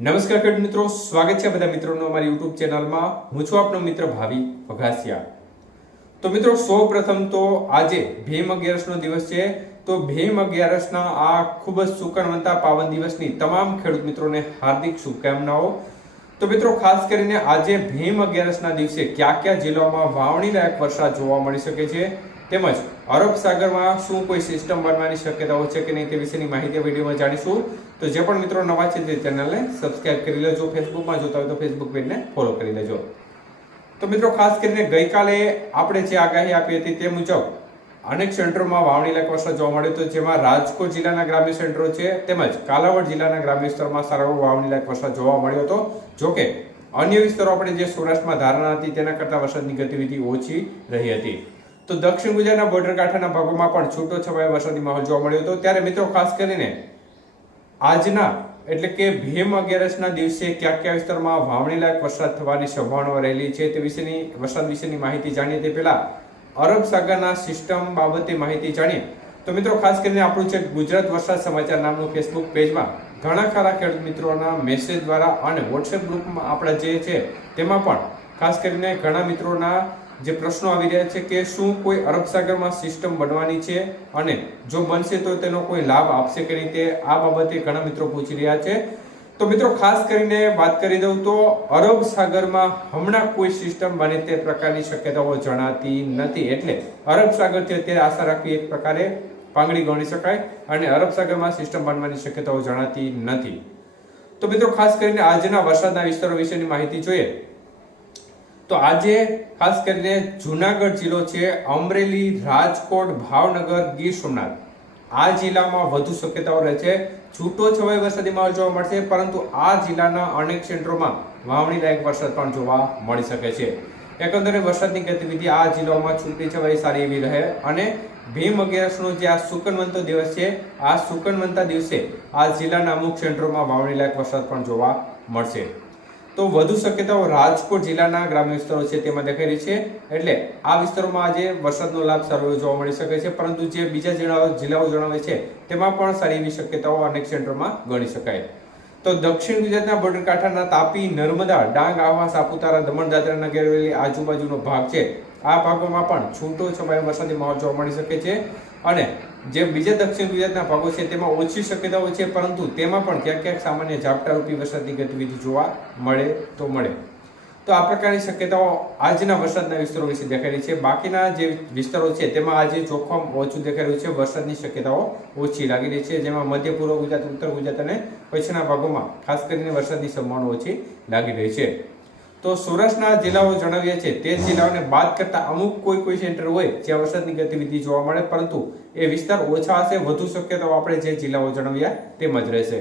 નમસ્કાર ખેડૂત મિત્રો, સ્વાગત છે બધા મિત્રોનો અમારી યુટ્યુબ ચેનલમાં. હું છું આપનો મિત્ર ભાવિ વઘાસિયા. તો મિત્રો, સૌપ્રથમ તો આજે ભીમ અગિયારસનો દિવસ છે. તો ભીમ અગિયારસના આ ખૂબ જ સુકનવંતા પાવન દિવસની તમામ ખેડૂત મિત્રોને હાર્દિક શુભકામનાઓ. તો મિત્રો, ખાસ કરીને આજે ભીમ અગિયારસના દિવસે કયા કયા જિલ્લાઓમાં વાવણી લાયક વરસાદ જોવા મળી શકે છે, તેમજ અરબ સાગરમાં શું કોઈ સિસ્ટમ બનવાની શક્યતાઓ છે કે નહીં તે વિશેની માહિતી વિડીયોમાં જાણીશું. તો જે પણ મિત્રો નવા છે તે ચેનલને સબસ્ક્રાઇબ કરી લેજો. ફેસબુકમાં જોતા હોય તો ફેસબુક પેજને ફોલો કરી લેજો. તો મિત્રો, ખાસ કરીને ગઈકાલે આપણે જે આગાહી આપી હતી તે મુજબ અનેક સેન્ટરોમાં વાવણી લાયક વરસાદ જોવા મળ્યો હતો, જેમાં રાજકોટ જિલ્લાના ગ્રામ્ય સેન્ટરો છે તેમજ કાલાવડ જિલ્લાના ગ્રામ્ય વિસ્તારમાં સારો વાવણી લાયક વરસાદ જોવા મળ્યો હતો. જોકે અન્ય વિસ્તારો આપણે જે સૌરાષ્ટ્રમાં ધારણા હતી તેના કરતાં વરસાદની ગતિવિધિ ઓછી રહી હતી. તો દક્ષિણ ગુજરાતના બોર્ડર કાંઠાના ભાગોમાં પણ છૂટો છવાયો વરસાદી માહોલ જોવા મળ્યો હતો. ત્યારે મિત્રો, ખાસ કરીને આજના એટલે કે ભીમ અગિયારસના દિવસે કયા કયા વિસ્તારમાં વાવણી લાયક વરસાદ થવાની સંભાવના રહેલી છે તે વિશેની વરસાદ વિશેની માહિતી જાણીએ તે પહેલા અરબ સાગરના સિસ્ટમ બાબતે માહિતી જાણીએ. તો મિત્રો, ખાસ કરીને આપણું છે ગુજરાત વરસાદ સમાચાર નામનું ફેસબુક પેજમાં ઘણા ખરા ખેડૂત મિત્રોના મેસેજ દ્વારા અને વોટ્સએપ ગ્રુપમાં આપણા જે છે તેમાં પણ ખાસ કરીને ઘણા મિત્રોના જે પ્રશ્નો આવી રહ્યા છે કે શું કોઈ અરબ સાગરમાં સિસ્ટમ બનવાની છે અને જો બનશે તો તેનો કોઈ લાભ આપશે કે નહીં, તે આ બાબતે ઘણા મિત્રો પૂછી રહ્યા છે. તો મિત્રો, ખાસ કરીને વાત કરી દઉં તો અરબ સાગરમાં હમણાં કોઈ સિસ્ટમ બને તે પ્રકારની શક્યતાઓ જણાતી નથી. એટલે અરબ સાગરથી અત્યારે આશા રાખવી એક પ્રકારે પાંગળી ગણી શકાય અને અરબ સાગરમાં સિસ્ટમ બનવાની શક્યતાઓ જણાતી નથી. તો મિત્રો, ખાસ કરીને આજના વરસાદના વિસ્તારો વિશેની માહિતી જોઈએ તો આજે ખાસ કરીને જુનાગઢ જિલ્લો છે, અમરેલી, રાજકોટ, ભાવનગર, ગીર સોમનાથ આ જિલ્લામાં વધુ શક્યતાઓ રહે છે. છૂટો છવાયો વરસાદી માહોલ જોવા મળશે, પરંતુ આ જિલ્લાના અનેક ક્ષેત્રોમાં વાવણી લાયક વરસાદ પણ જોવા મળી શકે છે. એકંદરે વરસાદની ગતિવિધિ આ જિલ્લાઓમાં છૂટી છવાઈ સારી એવી રહે અને ભીમ અગિયારસનો જે આ સુકનવંતો દિવસ છે, આ સુકનવંતા દિવસે આ જિલ્લાના અમુક ક્ષેત્રોમાં વાવણી લાયક વરસાદ પણ જોવા મળશે. તો વધુ શક્યતાઓ રાજકોટ જિલ્લાના ગ્રામ્ય વિસ્તારો છે તેમાં દેખાઈ રહી છે. એટલે આ વિસ્તારોમાં આજે વરસાદનો લાભ સારો જોવા મળી શકે છે, પરંતુ જે બીજા જિલ્લાઓ જણાવે છે તેમાં પણ સારી એવી શક્યતાઓ અનેક સેન્ટરમાં ગણી શકાય. તો દક્ષિણ ગુજરાતના બોર્ડર કાંઠાના તાપી, નર્મદા, ડાંગ, આહવા, સાપુતારા, દમણ, દાદરા, નગર હવેલી આજુબાજુનો ભાગ છે, આ ભાગોમાં પણ છૂટો છવાયો વરસાદી માહોલ જોવા મળી શકે છે. અને જે બીજા દક્ષિણ ગુજરાતના ભાગો છે તેમાં ઓછી શક્યતાઓ છે, પરંતુ તેમાં પણ ક્યાંક ક્યાંક સામાન્ય ઝાપટારૂપી વરસાદની ગતિવિધિ જોવા મળે તો મળે. તો આ પ્રકારની શક્યતાઓ આજના વરસાદના વિસ્તારો વિશે દેખાઈ રહી છે. બાકીના જે વિસ્તારો છે તેમાં આજે જોખમ ઓછું દેખાઈ રહ્યું છે, વરસાદની શક્યતાઓ ઓછી લાગી રહી છે, જેમાં મધ્ય પૂર્વ ગુજરાત, ઉત્તર ગુજરાત અને પશ્ચિમના ભાગોમાં ખાસ કરીને વરસાદની સંભાવના ઓછી લાગી રહી છે. તો સૌરાષ્ટ્રના જિલ્લાઓ જણાવ્યા છે તે જિલ્લાઓને બાદ કરતા અમુક કોઈ સેન્ટર હોય જ્યાં વરસાદની ગતિવિધિ જોવા મળે, પરંતુ એ વિસ્તાર ઓછા હશે. વધુ શક્યતાઓ આપણે જે જિલ્લાઓ જણાવ્યા તેમ જ રહેશે.